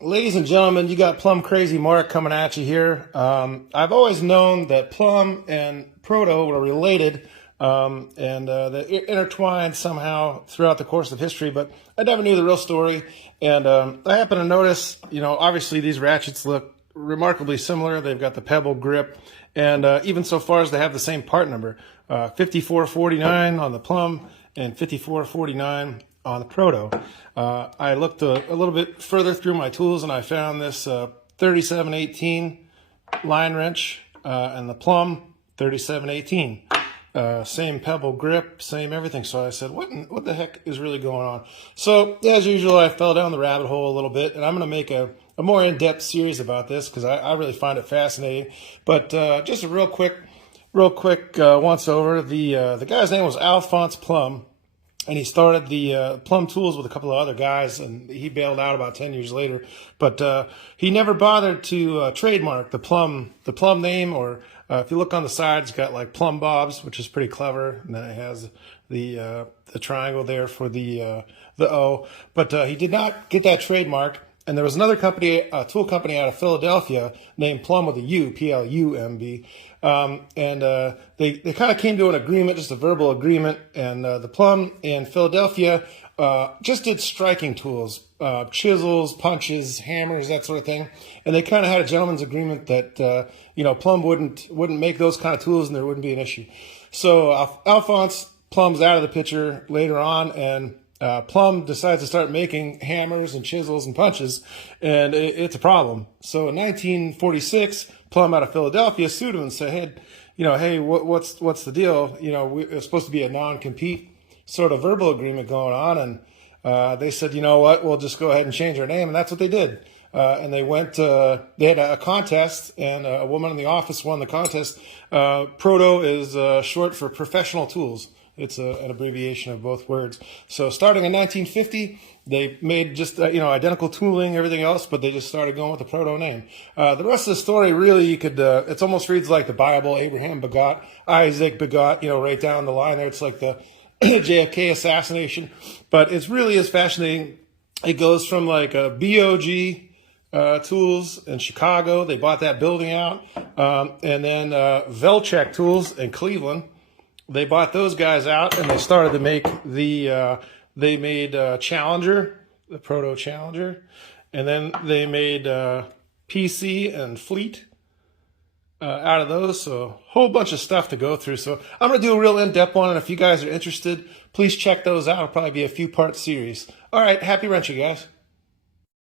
Ladies and gentlemen, you got Plumb Crazy Mark coming at you here. I've always known that Plumb and Proto were related and they intertwined somehow throughout the course of history, but I never knew the real story. And I happen to notice, obviously these ratchets look remarkably similar. They've got the pebble grip, and even so far as they have the same part number, 5449 on the Plumb and 5449 on the Proto. I looked a little bit further through my tools and I found this 3718 line wrench and the Plumb 3718. Same pebble grip, same everything. So I said, what the heck is really going on? So as usual, I fell down the rabbit hole a little bit, and I'm going to make a more in-depth series about this because I really find it fascinating. But just a real quick once over. The guy's name was Alphonse Plumb. And he started the Plumb Tools with a couple of other guys, and he bailed out about 10 years later. But he never bothered to trademark the Plumb name, or if you look on the side, it's got like Plumb Bobs, which is pretty clever, and then it has the triangle there for the O. But he did not get that trademarked. And there was another company, a tool company out of Philadelphia named Plumb with a U, Plumb. They kind of came to an agreement, just a verbal agreement, and the Plumb in Philadelphia just did striking tools, chisels, punches, hammers, that sort of thing. And they kind of had a gentleman's agreement that Plumb wouldn't make those kind of tools, and there wouldn't be an issue. So Alphonse Plumb's out of the picture later on, and Plumb decides to start making hammers and chisels and punches, and it's a problem. So in 1946, Plumb out of Philadelphia sued him and said, hey, what's the deal? It's supposed to be a non-compete sort of verbal agreement going on, and they said, you know what, we'll just go ahead and change our name, and that's what they did. And they went, they had a contest, and a woman in the office won the contest. Proto is short for professional tools. It's an abbreviation of both words. So starting in 1950, they made just, identical tooling, everything else, but they just started going with the Proto name. The rest of the story really, you could, it almost reads like the Bible. Abraham begot, Isaac begot, right down the line there. It's like the JFK assassination. But it really is fascinating. It goes from like a BOG Tools in Chicago. They bought that building out. And then Velchek Tools in Cleveland. They bought those guys out, and they started to make they made Challenger, the Proto Challenger, and then they made PC and Fleet out of those. So a whole bunch of stuff to go through. So I'm going to do a real in-depth one, and if you guys are interested, please check those out. It'll probably be a few-part series. All right, happy wrenching, guys.